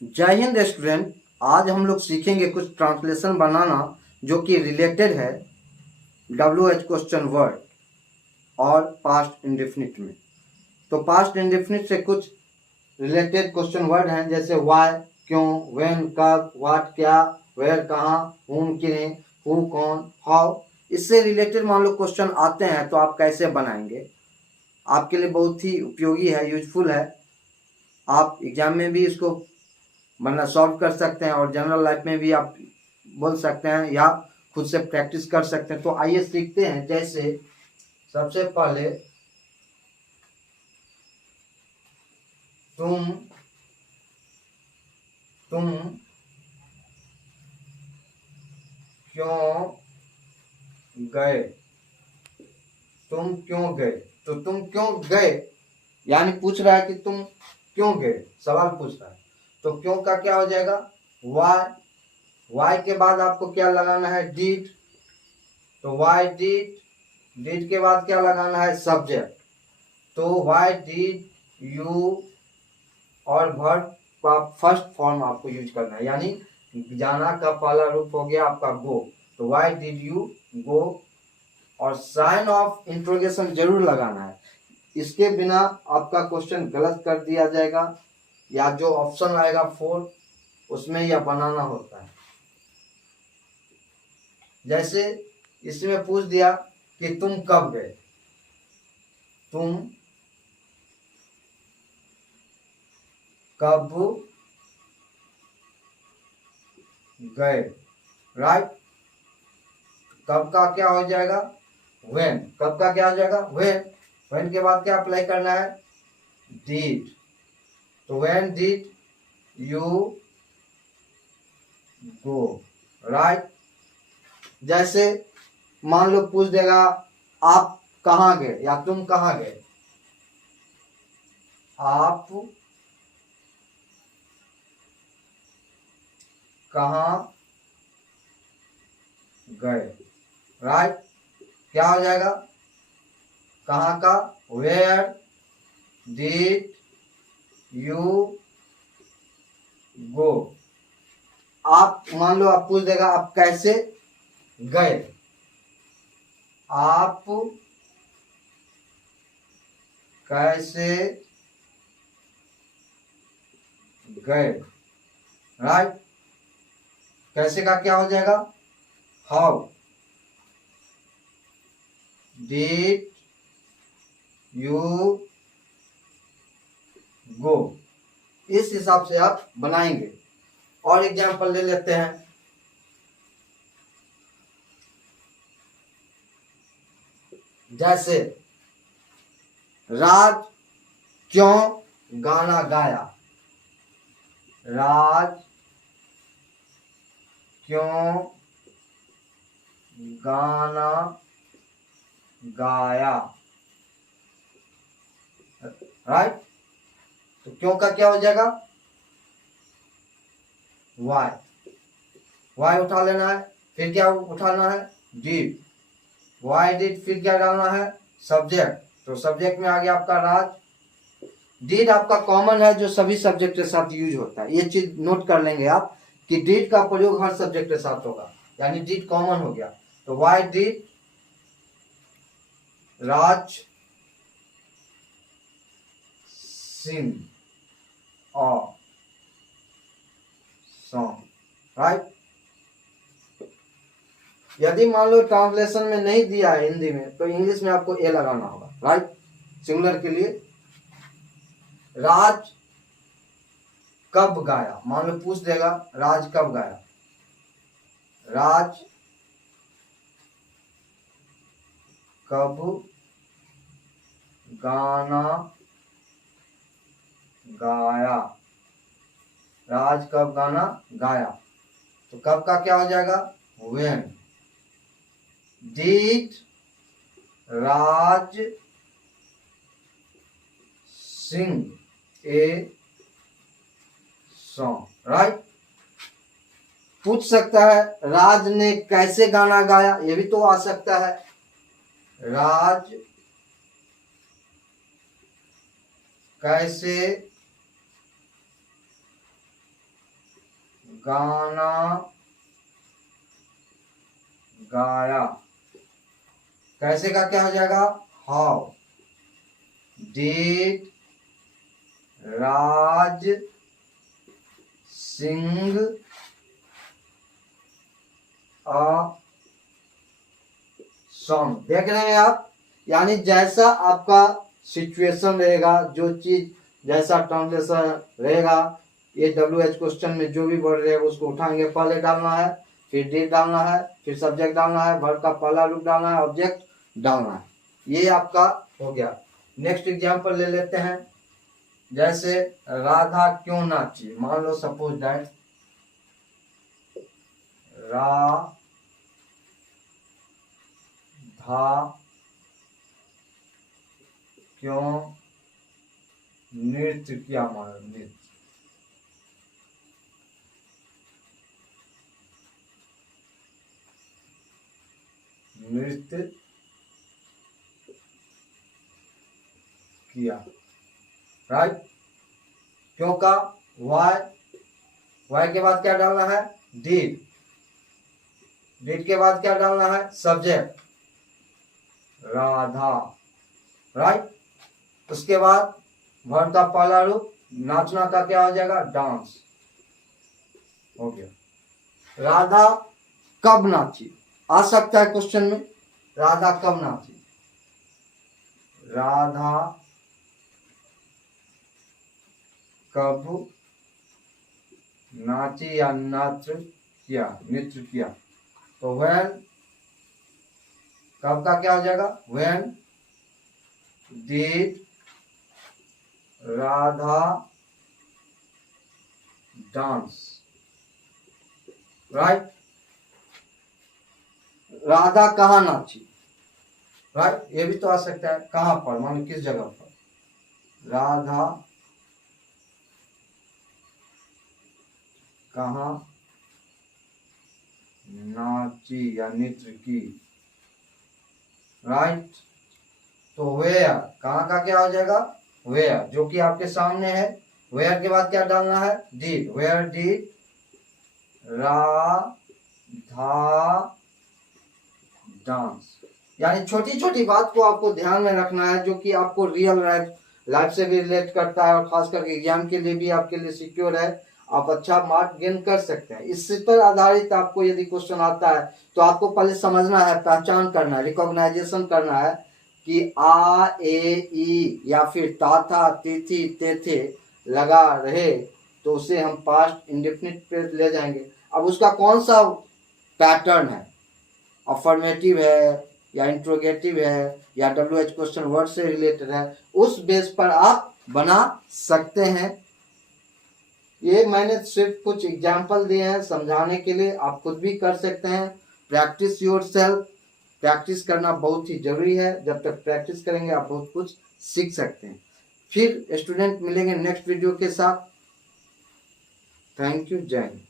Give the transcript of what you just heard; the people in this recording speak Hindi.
जय हिंद स्टूडेंट। आज हम लोग सीखेंगे कुछ ट्रांसलेशन बनाना जो कि रिलेटेड है WH क्वेश्चन वर्ड और पास्ट इंडेफिनिट में। तो पास्ट इंडेफिनिट से कुछ रिलेटेड क्वेश्चन वर्ड हैं, जैसे वाई क्यों, व्हेन कब, व्हाट क्या, वेयर कहाँ, whom किने, हु कौन, हाउ। इससे रिलेटेड मान लो क्वेश्चन आते हैं तो आप कैसे बनाएंगे। आपके लिए बहुत ही उपयोगी है, यूजफुल है। आप एग्जाम में भी इसको मतलब सॉल्व कर सकते हैं और जनरल लाइफ में भी आप बोल सकते हैं या खुद से प्रैक्टिस कर सकते हैं। तो आइए सीखते हैं। जैसे सबसे पहले तुम क्यों गए। तुम क्यों गए, तो तुम क्यों गए यानी पूछ रहा है कि तुम क्यों गए, सवाल पूछ रहा है। तो क्यों का क्या हो जाएगा, वाई। वाई के बाद आपको क्या लगाना है, डिड। तो वाई डिड। डिड के बाद क्या लगाना है, सब्जेक्ट। तो वाई डिड यू और वर्ब का फर्स्ट फॉर्म आपको यूज करना है, यानी जाना का पहला रूप हो गया आपका गो। तो वाई डिड यू गो, और साइन ऑफ इंट्रोगेशन जरूर लगाना है। इसके बिना आपका क्वेश्चन गलत कर दिया जाएगा, या जो ऑप्शन आएगा 4 उसमें यह बनाना होता है। जैसे इसमें पूछ दिया कि तुम कब गए, तुम कब गए, राइट। कब का क्या हो जाएगा, व्हेन। कब का क्या हो जाएगा, व्हेन। व्हेन के बाद क्या अप्लाई करना है, डिड। तो when did you go, right. जैसे मान लो पूछ देगा आप कहाँ गए या तुम कहाँ गए, आप कहाँ गए, राइट। क्या हो जाएगा, कहाँ का, वेयर डिड यू गो। आप मान लो आप पूछ देगा आप कैसे गए, आप कैसे गए, राइट। कैसे का क्या हो जाएगा, हाउ डिड यू गो। इस हिसाब से आप बनाएंगे। और एग्जाम्पल ले लेते हैं। जैसे राज क्यों गाना गाया, राज क्यों गाना गाया, राइट। तो क्यों का क्या हो जाएगा, वाई। वाई उठा लेना है, फिर क्या उठाना है, डिड। वाई डिड, फिर क्या डालना है, सब्जेक्ट। तो सब्जेक्ट में आ गया आपका राज। डिड आपका कॉमन है जो सभी सब्जेक्ट के साथ यूज होता है, ये चीज नोट कर लेंगे आप कि डिड का प्रयोग हर सब्जेक्ट के साथ होगा, यानी डिड कॉमन हो गया। तो why did Raj sing a song, right. यदि मान लो ट्रांसलेशन में नहीं दिया है हिंदी में, तो इंग्लिश में आपको ए लगाना होगा, राइट। सिंगुलर के लिए राज कब गाया, मान लो पूछ देगा राज कब गाया, राज कब गाना गाया, राज कब गाना गाया। तो कब का क्या हो जाएगा, when did Raj sing a song, right. पूछ सकता है राज ने कैसे गाना गाया, ये भी तो आ सकता है, राज कैसे गाना गाया। कैसे का क्या हो जाएगा? How did Raj Singh a song. देख रहे हैं आप, यानी जैसा आपका सिचुएशन रहेगा, जो चीज जैसा ट्रांसलेशन रहेगा, ये WH क्वेश्चन में जो भी वर्ड रहेगा उसको उठाएंगे, पहले डालना है, फिर डिड डालना है, फिर सब्जेक्ट डालना है, वर्ब का पहला रूप डालना है, ऑब्जेक्ट डालना है। ये आपका हो गया। नेक्स्ट एग्जांपल ले लेते हैं। जैसे राधा क्यों नाची, मान लो सपोज दैट राधा क्यों नृत्य किया, मान लो नृत्य, नृत्य किया, राइट। क्यों का वाई, वाई के बाद क्या डालना है? डिड, डिड के बाद क्या डालना है? Subject Radha, right. उसके बाद वर्ब का पहला रूप, नाचना का क्या हो जाएगा? डांस, हो गया। राधा कब नाची, आ सकता है क्वेश्चन में, राधा कब नाची? राधा कब नाची या नृत्य किया, नृत्य किया, तो व्हेन कब का क्या हो जाएगा? When did Radha dance, right. Radha कहाँ नाची, राइट, ये भी तो आ सकता है। कहाँ पर, मान किस जगह पर? राधा कहाँ नाची या नृत्य की, राइट। तो वेयर, कहाँ का क्या हो जाएगा? वेयर, जो कि आपके सामने है। वेयर के बाद क्या डालना है? Did, where did Radha dance. यानी छोटी छोटी बात को आपको ध्यान में रखना है, जो कि आपको रियल लाइफ से भी रिलेट करता है, और खास करके एग्जाम के लिए भी आपके लिए सिक्योर है, आप अच्छा मार्क गेन कर सकते हैं। इस पर आधारित आपको यदि क्वेश्चन आता है तो आपको पहले समझना है, पहचान करना है, रिकॉग्नाइजेशन करना है कि आ ए ई या फिर ता था तिथि ते थे लगा रहे, तो उसे हम पास्ट इंडेफिनिट पे ले जाएंगे। अब उसका कौन सा पैटर्न है, अफर्मेटिव है या इंट्रोगेटिव है या WH क्वेश्चन वर्ड से रिलेटेड है, उस बेस पर आप बना सकते हैं। ये मैंने सिर्फ कुछ एग्जाम्पल दिए हैं समझाने के लिए, आप खुद भी कर सकते हैं। प्रैक्टिस योरसेल्फ, प्रैक्टिस करना बहुत ही जरूरी है। जब तक प्रैक्टिस करेंगे आप बहुत कुछ सीख सकते हैं। फिर स्टूडेंट मिलेंगे नेक्स्ट वीडियो के साथ। थैंक यू, जय हिंद।